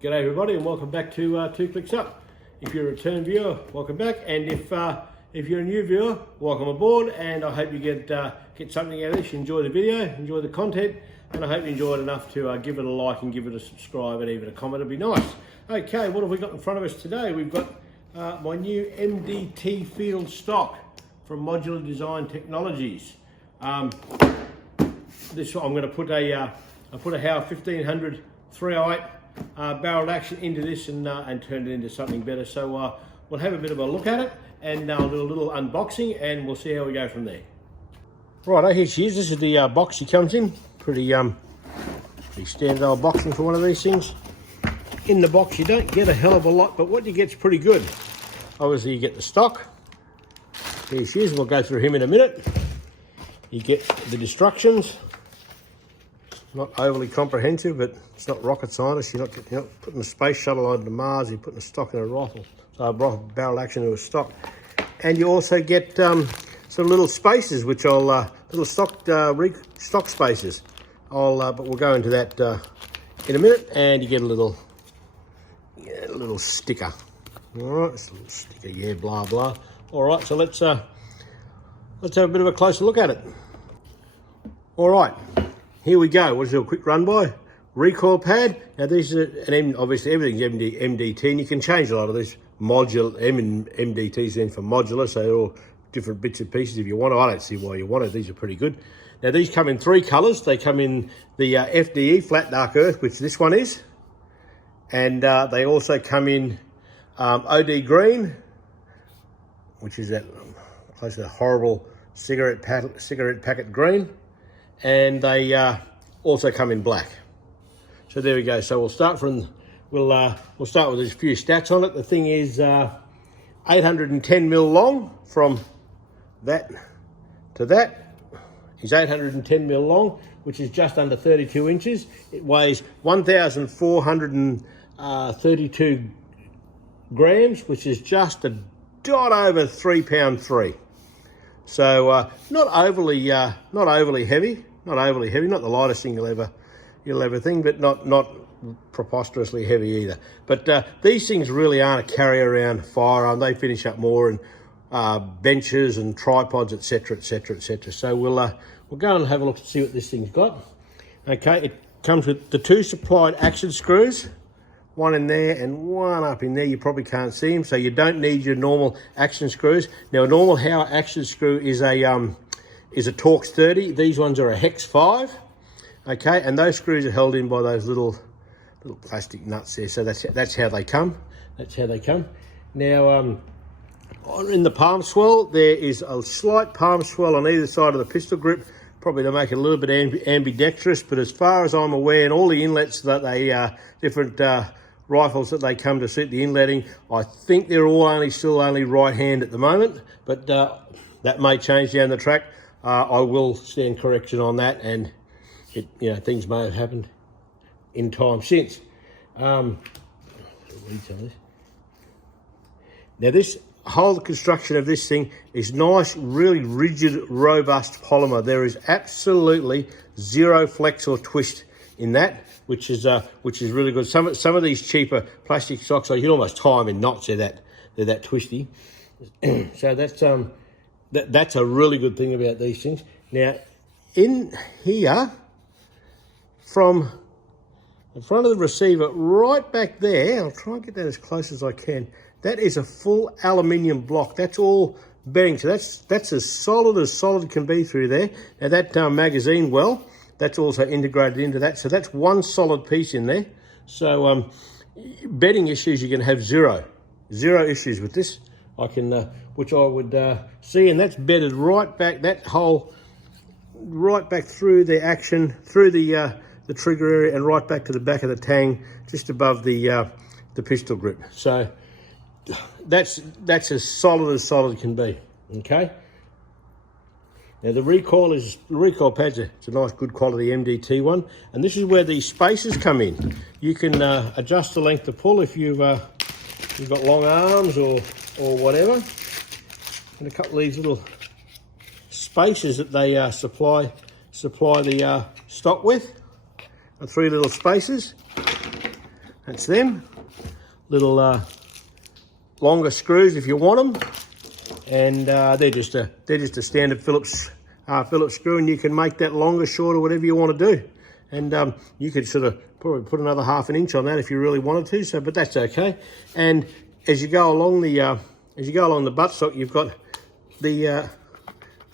G'day everybody and welcome back to 2 Clicks Up. If you're a return viewer, welcome back, and if you're a new viewer, welcome aboard, and I hope you get something out of this. You enjoy the video, enjoy the content, and I hope you enjoy it enough to give it a like and give it a subscribe and even a comment. It'd be nice. Okay, what have we got in front of us today? We've got my new MTD field stock from Modular Design Technologies. This I'm going to put a HOWA 1500 308 barrel action into this and turn it into something better. So we'll have a bit of a look at it, and I'll do a little unboxing, and we'll see how we go from there. Right, here she is. This is the box she comes in. Pretty standard old boxing for one of these things. In the box you don't get a hell of a lot, but what you get's pretty good. Obviously you get the stock. Here she is. We'll go through him in a minute. You get the instructions. Not overly comprehensive, but it's not rocket science. You're not putting a space shuttle onto Mars. You're putting a stock in a rifle, so a barrel action into a stock. And you also get some little spaces, which I'll little stock spaces. But we'll go into that in a minute. And you get a little sticker. All right, it's a little sticker. Yeah, blah blah. All right, so let's have a bit of a closer look at it. All right. Here we go. We'll do a quick run by. Recoil pad. Now these are, obviously everything's MDT, and you can change a lot of this. MDT stands for modular, so they're all different bits and pieces if you want to. I don't see why you want it. These are pretty good. Now these come in 3 colours. They come in the FDE, flat dark earth, which this one is. And they also come in OD green, which is that close to the horrible cigarette packet green. And they also come in black. So there we go. So we'll start with a few stats on it. The thing is 810 mil long. From that to that is 810 mil long, which is just under 32 inches. It weighs 1,432 grams, which is just a dot over 3 pound 3. So not overly heavy. Not overly heavy, not the lightest thing you'll ever think, but not preposterously heavy either. But these things really aren't a carry around firearm. They finish up more in benches and tripods, etc., etc., etc. So we'll go and have a look and see what this thing's got. Okay, it comes with the 2 supplied action screws, one in there and one up in there. You probably can't see them, so you don't need your normal action screws. Now, a normal HOWA action screw is a Torx 30. These ones are a Hex 5. Okay, and those screws are held in by those little plastic nuts there. So that's how they come. That's how they come. Now, in the palm swell, there is a slight palm swell on either side of the pistol grip, probably to make it a little bit ambidextrous. But as far as I'm aware, and all the inlets that they different rifles that they come to suit the inletting, I think they're all still only right hand at the moment, but that may change down the track. I will stand correction on that, and things may have happened in time since. Now this whole construction of this thing is nice, really rigid, robust polymer. There is absolutely zero flex or twist in that, which is really good. Some of these cheaper plastic stocks, you can almost tie them in knots. They're that twisty. So that's a really good thing about these things. Now, in here, from the front of the receiver right back there, I'll try and get that as close as I can. That is a full aluminium block. That's all bedding. So that's as solid can be through there. Now that magazine well, that's also integrated into that. So that's one solid piece in there. So bedding issues, you're going to have zero issues with this. Which I would see, and that's bedded right back, that hole right back through the action, through the trigger area, and right back to the back of the tang, just above the pistol grip. So that's as solid can be. Okay. Now the recoil pad's it's a nice, good quality MDT one, and this is where these spaces come in. You can adjust the length of pull if you've got long arms or whatever. And a couple of these little spaces that they supply the stock with, 3 little spaces. That's them. Little longer screws if you want them, and they're just a standard Phillips screw, and you can make that longer, shorter, whatever you want to do. And you could sort of probably put another 1/2 inch on that if you really wanted to. So, but that's okay. And as you go along the buttstock, you've got the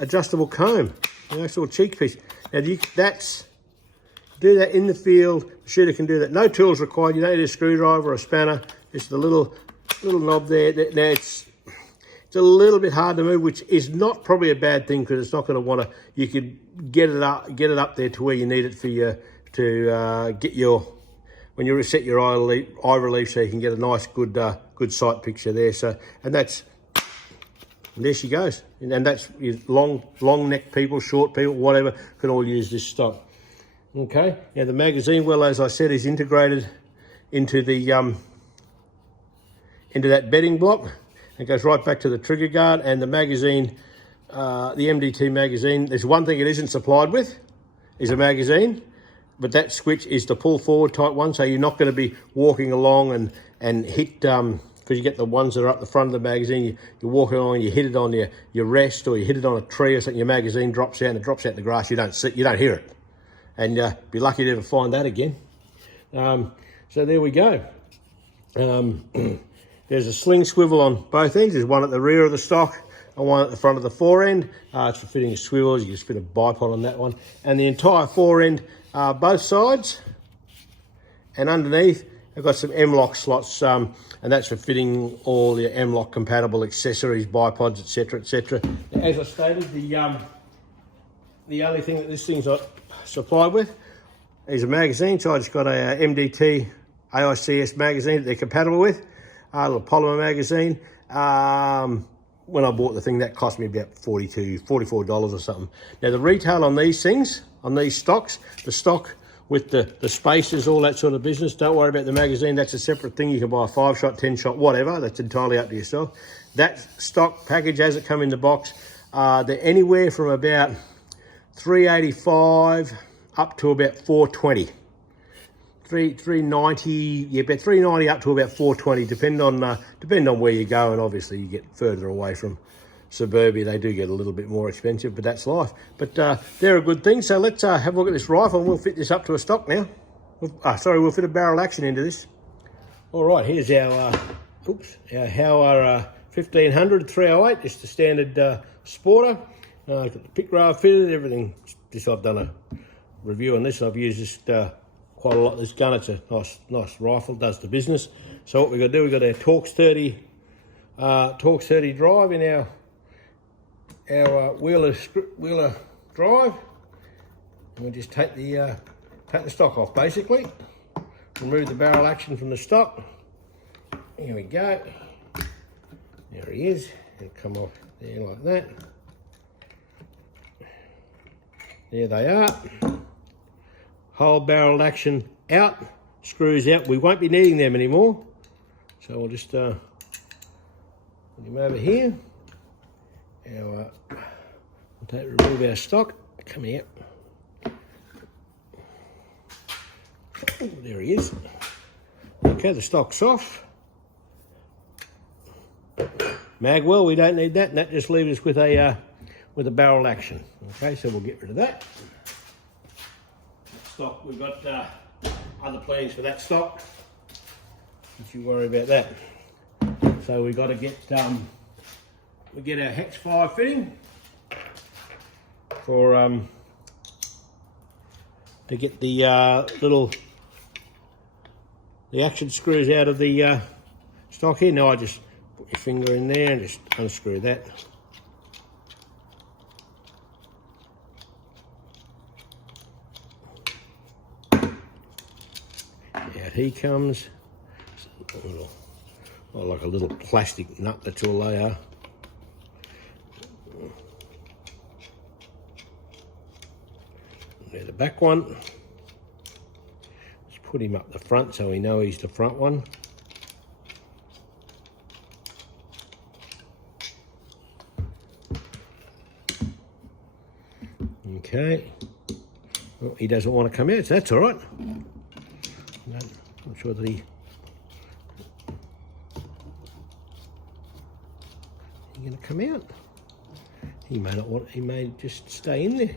adjustable comb, a nice little cheek piece. Now do that in the field. The shooter can do that. No tools required. You don't need a screwdriver or a spanner. Just the little knob there. Now it's a little bit hard to move, which is not probably a bad thing, because it's not going to want to. You could get it up there to where you need it for you to get your, when you set your eye relief, so you can get a nice good sight picture there. So, and there she goes. And that's long neck people, short people, whatever, can all use this stock. Okay. Now the magazine, well, as I said, is integrated into the into that bedding block. It goes right back to the trigger guard, and the magazine, the MTD magazine. There's one thing it isn't supplied with, is a magazine, but that switch is the pull forward type one, so you're not going to be walking along and hit, because you get the ones that are up the front of the magazine, you're walking along, you hit it on your rest, or you hit it on a tree or something, your magazine drops out, and it drops out in the grass, you don't hear it. And be lucky to ever find that again. So there we go. There's a sling swivel on both ends. There's one at the rear of the stock and one at the front of the fore end. It's for fitting swivels. You just fit a bipod on that one. And the entire fore end, both sides, and underneath, I've got some M-lock slots, and that's for fitting all your M-lock compatible accessories, bipods, etc., etc. As I stated, the only thing that this thing's supplied with is a magazine. So I just got a MTD AICS magazine that they're compatible with. A little polymer magazine. When I bought the thing, that cost me about $44 or something. Now the retail on these things, on these stocks, the stock with the spacers, all that sort of business, don't worry about the magazine. That's a separate thing. You can buy a 5-shot, 10-shot, whatever. That's entirely up to yourself. That stock package, as it come in the box, they're anywhere from about $385 up to about $420. $390, yeah, about $390 up to about $420, depending on where you go, and obviously you get further away from suburbia, they do get a little bit more expensive, but that's life. But they're a good thing. So let's have a look at this rifle, and we'll fit this up to a stock now. We'll fit a barrel action into this. All right, here's our HOWA 1500 308, just the standard sporter. Got the pick rail fitted, everything. Just I've done a review on this. I've used this quite a lot. This gun, it's a nice rifle, does the business. So what we've got to do, we've got our Torx 30 drive in our wheeler drive, and we just take the stock off, basically. Remove the barrel action from the stock. Here we go. There he is. He'll come off there like that. There they are. Whole barrel action out, screws out. We won't be needing them anymore. So we'll just put him over here. We'll remove our stock. Come here. Oh, there he is. Okay, the stock's off. Magwell, we don't need that, and that just leaves us with a barrel action. Okay, so we'll get rid of that. Stock, we've got other plans for that stock. Don't you worry about that. So we've got to get we get our hex 5 fitting for to get the the action screws out of the stock here. Now I just put your finger in there and just unscrew that. Out he comes. Like a little plastic nut, that's all they are. There's the back one. Let's put him up the front so we know he's the front one. Okay. Well, he doesn't want to come out, so that's all right. No, I'm sure that he You're going to come out. He may not want. He may just stay in there.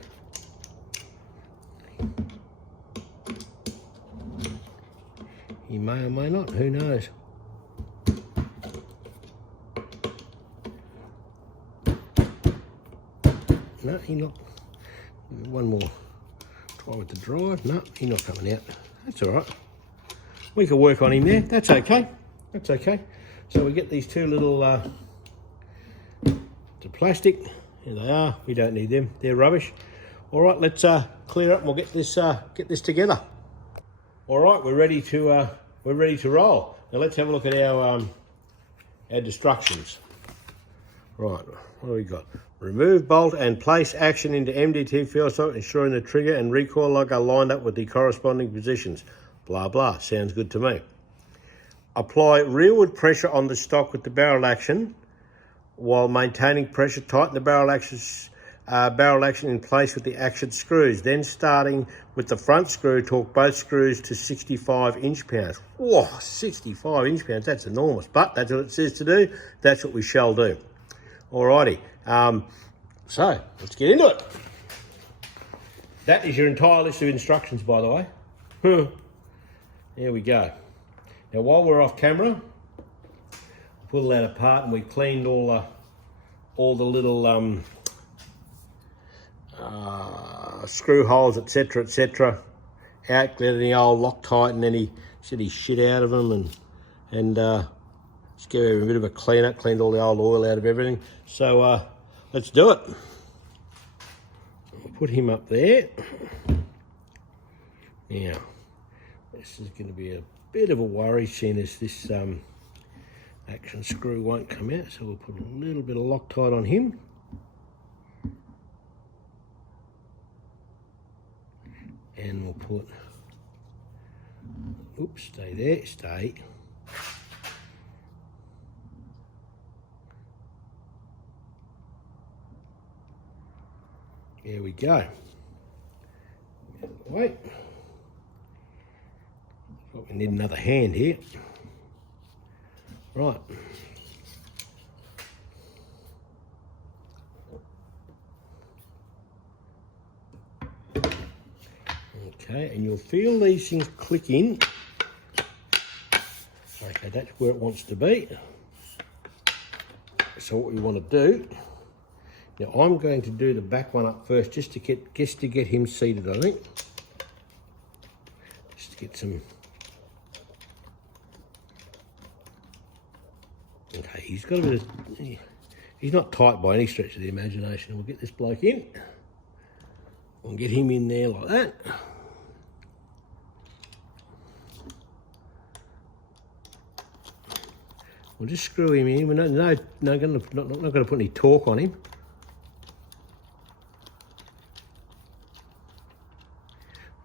He may or may not. Who knows? No, he's not. One more try with the drive. No, he's not coming out. That's all right. We can work on him there. That's okay. That's okay. So we get these two little to plastic. Here they are. We don't need them. They're rubbish. All right, let's clear up and we'll get this together. All right, we're ready to roll. Now let's have a look at our destructions. Right, what do we got? Remove bolt and place action into MTD field socket, ensuring the trigger and recoil lug are lined up with the corresponding positions. Blah, blah. Sounds good to me. Apply rearward pressure on the stock with the barrel action while maintaining pressure. Tighten the barrel action in place with the action screws. Then starting with the front screw, torque both screws to 65 inch-pounds. Whoa, 65 inch-pounds, that's enormous. But that's what it says to do. That's what we shall do. Alrighty, so let's get into it. That is your entire list of instructions, by the way. There we go. Now, while we're off camera, pull that apart and we cleaned all the little screw holes, etc., out, cleared any old Loctite and any silly shit out of them, and just give it a bit of a clean up, cleaned all the old oil out of everything. So let's do it. We'll put him up there. Now, this is going to be a bit of a worry, seeing as this action screw won't come out, so we'll put a little bit of Loctite on him. And we'll put, oops, stay there, stay. There we go. Wait. We need another hand here. Right. Okay, and you'll feel these things click in. Okay, that's where it wants to be. So what we want to do, now I'm going to do the back one up first, just to get him seated, I think. Just to get some. Okay, he's got a bit of. He's not tight by any stretch of the imagination. We'll get this bloke in. We'll get him in there like that. We'll just screw him in. We're not going to put any torque on him.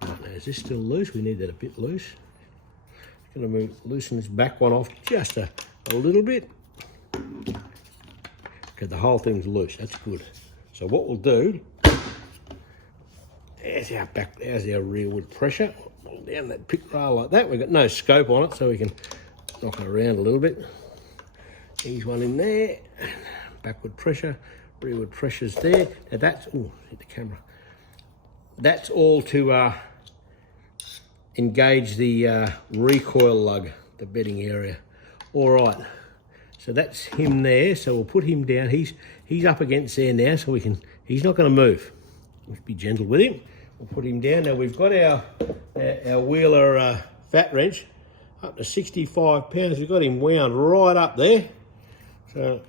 Right, now, is this still loose? We need that a bit loose. Just going to loosen this back one off just a little bit. Okay, the whole thing's loose. That's good. So what we'll do, there's our rearward pressure. Pull down that pick rail like that. We've got no scope on it, so we can knock it around a little bit. Here's one in there. Backward pressure, rearward pressure's there. Now that's, oh, hit the camera. That's all to engage the recoil lug, the bedding area. All right, so that's him there. So we'll put him down. He's up against there now, so he's not going to move. Let's be gentle with him. We'll put him down. Now we've got our Wheeler fat wrench up to 65 pounds. We've got him wound right up there. So,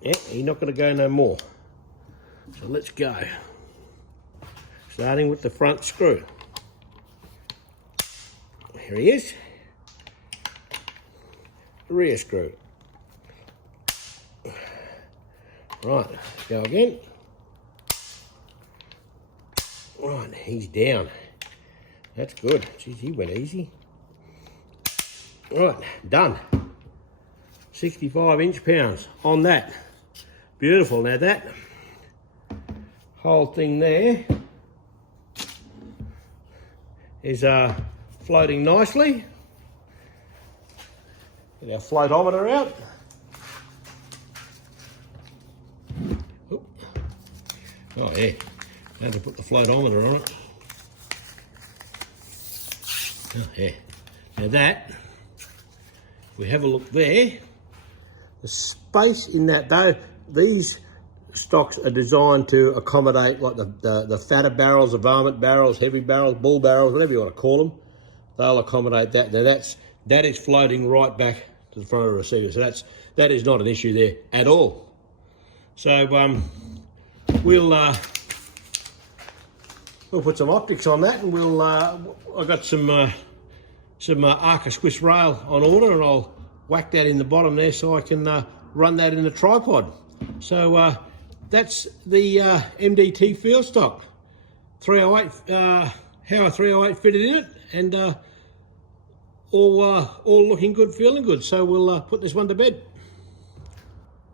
yeah, he's not going to go no more. So let's go. Starting with the front screw. Here he is. The rear screw. Right, go again. Right, he's down. That's good. Geez, he went easy. Right, done. 65 inch-pounds on that. Beautiful. Now that whole thing there is floating nicely. Get our floatometer out. Oh yeah, now to put the floatometer on it. Oh yeah, now that, if we have a look there, the space in that though, these stocks are designed to accommodate like the fatter barrels, the varmint barrels, heavy barrels, bull barrels, whatever you want to call them. They'll accommodate that. Now that is floating right back to the front of the receiver. So that is not an issue there at all. So we'll put some optics on that, and I've got some Arca Swiss rail on order, and I'll whack that in the bottom there so I can run that in the tripod. So that's the MDT field stock, 308, HOWA 308 fitted in it, and all looking good, feeling good. So we'll put this one to bed.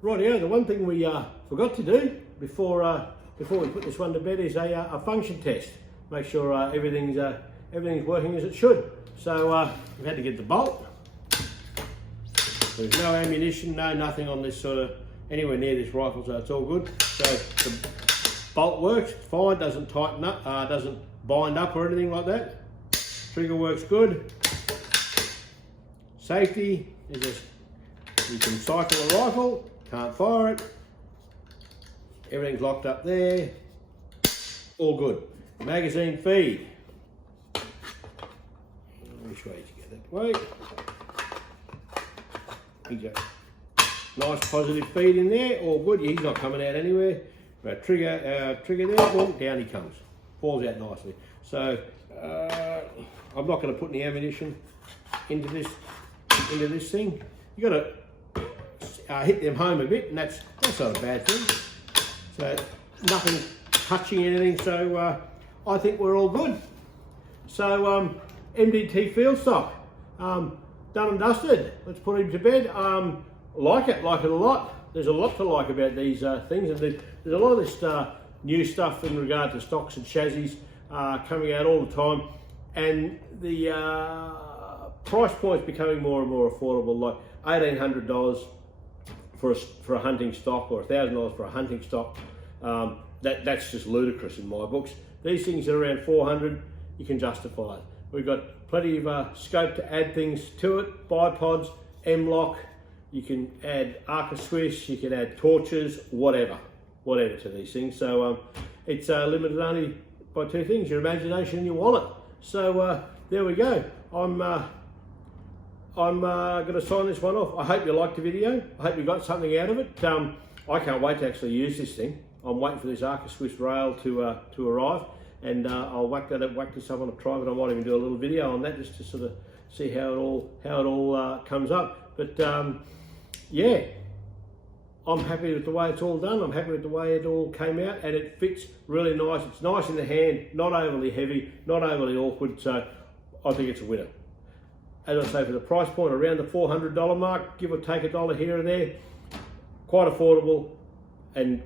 Rightio, the one thing we forgot to do before we put this one to bed is a function test. Make sure everything's working as it should. So we've had to get the bolt. There's no ammunition, nothing on this anywhere near this rifle, so it's all good. So the bolt works fine, doesn't tighten up, doesn't bind up or anything like that. Trigger works good. Safety is you can cycle a rifle, can't fire it. Everything's locked up there. All good. Magazine feed. Which way to get that way? He's got nice positive feed in there, all good. He's not coming out anywhere. But trigger there, boom, down he comes. Falls out nicely. So I'm not going to put any ammunition into this thing. You got to hit them home a bit, and that's not a bad thing. So nothing touching anything. So I think we're all good. So MDT field stock. Done and dusted. Let's put him to bed. Like it a lot. There's a lot to like about these things, and there's a lot of this new stuff in regard to stocks and chassis coming out all the time, and the price point's becoming more and more affordable. Like $1,800 for a hunting stock, or $1,000 for a hunting stock. That's just ludicrous in my books. These things are around $400. You can justify it. We've got plenty of scope to add things to it, bipods, M-lock, you can add Arca Swiss, you can add torches, whatever to these things. So it's limited only by two things, your imagination and your wallet. So there we go. I'm going to sign this one off. I hope you liked the video. I hope you got something out of it. I can't wait to actually use this thing. I'm waiting for this Arca Swiss rail to arrive. And I'll whack this up on a tripod. I might even do a little video on that just to sort of see how it all comes up. But yeah, I'm happy with the way it's all done. I'm happy with the way it all came out, and it fits really nice. It's nice in the hand, not overly heavy, not overly awkward. So I think it's a winner. As I say, for the price point around the $400 mark, give or take $1 here or there, quite affordable and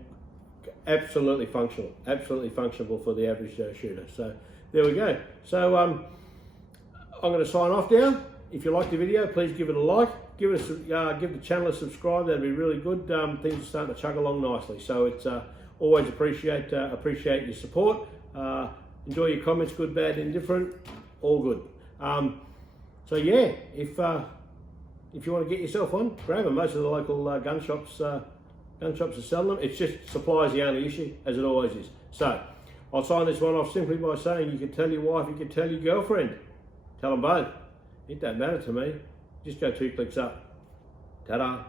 absolutely functional for the average shooter. So there we go. So I'm going to sign off now. If you liked the video, please give it a like. Give the channel a subscribe. That'd be really good. Things are starting to chug along nicely. So it's always appreciate your support. Enjoy your comments, good, bad, indifferent, all good. So yeah, if you want to get yourself one, grab them. Most of the local gun shops are selling them. It's just supply is the only issue, as it always is. So I'll sign this one off simply by saying you can tell your wife, you can tell your girlfriend. Tell them both. It don't matter to me. Just go 2 clicks up. Ta-da.